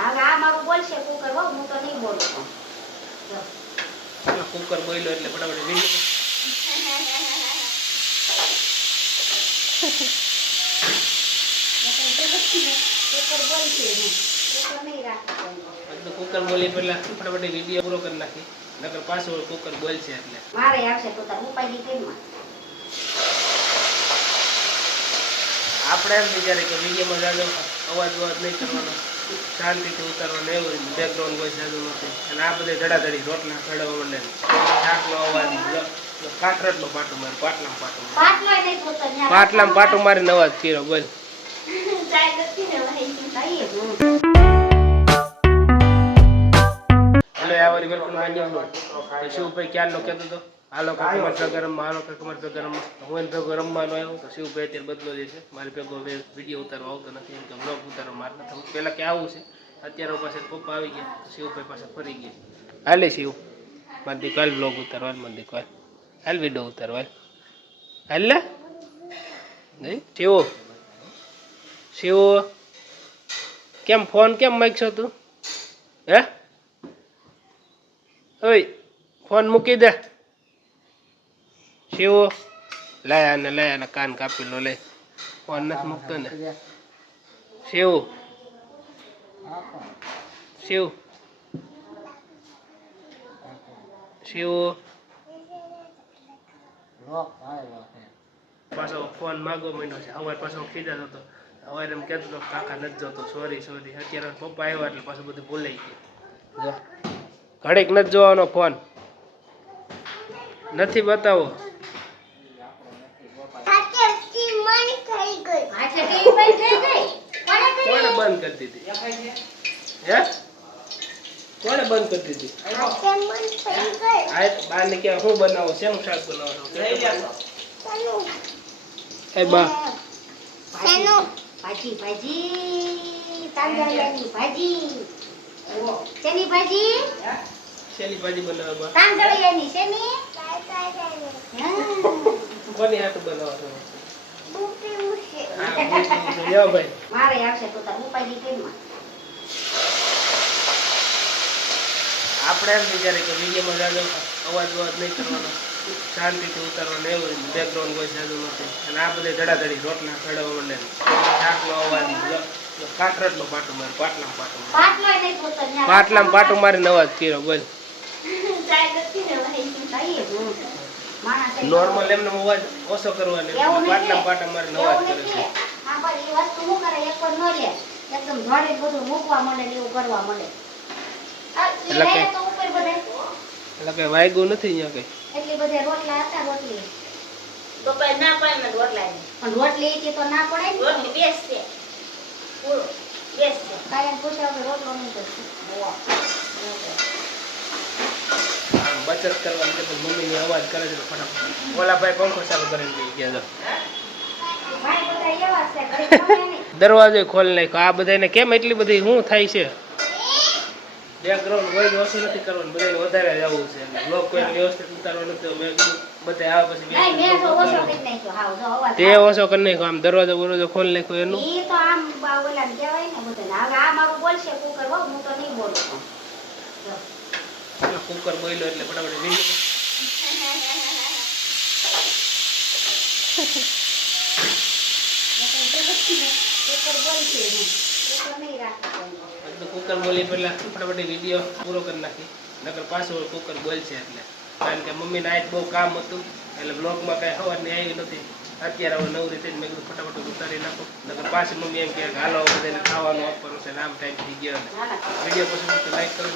હવે આ મારું બોલશે કુકર હો, હું તો નહીં બોલું. કુકર બોલ્યો એટલે ફટાફટ વિડીયો કુકર બોલી પેલા ફટાફટ વિડીયો પૂરો કરી નાખી, નકર પાછો કુકર બોલશે એટલે મારે આવશે તો તાર મોબાઈલ કેમ આપણે એમ વિચારે કે વિડીયોમાં જાજો અવાજ નહીં કરવાનો, શાંતિથી ઉતારવાનો, એવું બેકગ્રાઉન્ડ કોઈ જાજુ નથી. અને આ બધે ધડાધડી રોટલા ચડાવવા માંડે, શાકનો અવાજ, કાતરટનો પાટું મારે, પાટલામાં પાટું મારીને અવાજ કર્યો બોલ. હેલો યાર, વેલકમ માય શિવભાઈ ક્યારનો કહેતો હતો હાલો કમર પ્રગરમમાં, હાલો કમર પ્રગરમમાં. હું એને ભેગો રમવાનો આવ્યો તો શિવભાઈ અત્યારે બદલો જે છે, મારી ભેગો હવે વિડીયો ઉતારવા આવતો નથી, એમ કે બ્લોગ ઉતારવા મારે નથી. પહેલાં કે આવું છે, અત્યારે પાસે પપ્પા આવી ગયા તો શિવભાઈ પાસે ફરી ગયા. હાલે શિવ મારી દીકરો હાલ બ્લોગ ઉતારવા, મારી દીકરો હાલ વિડીયો ઉતારવા હાલ લે નહીં. શિવ કેમ ફોન કેમ માગશો તું? હે ઓય ફોન મૂકી દે શિવ. લાયા કાન કાપી લો, લે ફોન નથી મૂકતો ને શિવ. શિવ શિવ પાછો ફોન માગો મહિનો છે. સવાર પાછો ખીજાતો હતો, સવારે એમ કહેતો હતો કાકા નથી જોતો, સોરી. અત્યારે પપ્પા આવ્યા એટલે પાછું બધું ભૂલાઈ ગયું. ઘડીક નથી જોવાનો ફોન, નથી બતાવો. કોણે બંધ કરી દીધી? હે કોણે બંધ કરી દીધી? બાને કે હું બનાવો, શેનું શાક બનાવો? એ બા ભાજી તાંદળિયાની ભાજી. શેની ભાજી? શેની ભાજી બનાવો બા? તાંદળિયાની. શેની? કોની હાટું બનાવો છો? મારે આવશે તો તાર મોબાઈલ કેમ આપણે એમ વિચારે કે વિડીયોમાં જાજો અવાજ નહીં કરવાનો, શાંતિથી ઉતારવાનો, એવું બેકગ્રાઉન્ડ કોઈ જાજુ નથી. અને આ બધે ધડાધડી રોટલા ચડાવવા માંડે, શાકનો અવાજ, કાતરટનો પાટું મારે, પાટલામાં પાટું મારીને અવાજ કર્યો બોલ. નોર્મલ એમને અવાજ ઓછો કરવાનો, પાટલામાં પાટા મારીને અવાજ કરે છે. એકદમ જોડે બધું મૂકવા મળે ને એવું કરવા મળે. એટલે કઈ વાગ્યું નથી અહીંયા કઈ. એટલી બધી રોટલા હતા. રોટલી તો ના પડે ને રોટલા, પણ રોટલી કે તો ના પડે ને. રોટલી બેસ છે પૂરો બેસ છે. કાયમ પૂછ્યા કે રોટલો નહીં કરશે. બચત કરવાની કે મમ્મીની અવાજ કરે છે ફટાફટ. ઓલા ભાઈ પંખો ચાલુ કરીને ગયા દરવાજો ખોલ નાખ્યો. આ બધાને કેમ એટલી બધી શું થાય છે? બેકગ્રાઉન્ડ વોઇસ ઓછું નથી કરવાનું, બધાને વધારે જ આવવું છે. બ્લોગ કોઈ વ્યવસ્થિત ઉતારવાનું નથી. મેં કીધું બધા આવે પછી તે ઓછો કરી નાખ્યો. આમ દરવાજો બરોજો ખોલ નાખ્યો એનું. ઈ તો આમ ઓલાને કહેવાય ને બધાને. હવે આ મારું બોલશે કુકર હો, હું તો નહીં બોલું. કુકર બોલ્યો એટલે ફટાફટ વિડીયો કુકર બોલી પેલા ફટાફટ વિડીયો પૂરો કરી નાખી, નકર પાછો કુકર બોલશે એટલે. કારણ કે મમ્મીને આજ બહુ કામ હતું એટલે બ્લોગમાં કાંઈ સવારની આવી નથી. અત્યારે હવે નવરી થઈને મેં કીધું ફટાફટ ઉતારી નાખો, નકર પાછી મમ્મી એમ કે હાલો બધાને ખાવાનું આપવાનું છે, આમ ટાઈમ થઈ ગયો. વિડીયો પસંદ લાઈક કરો.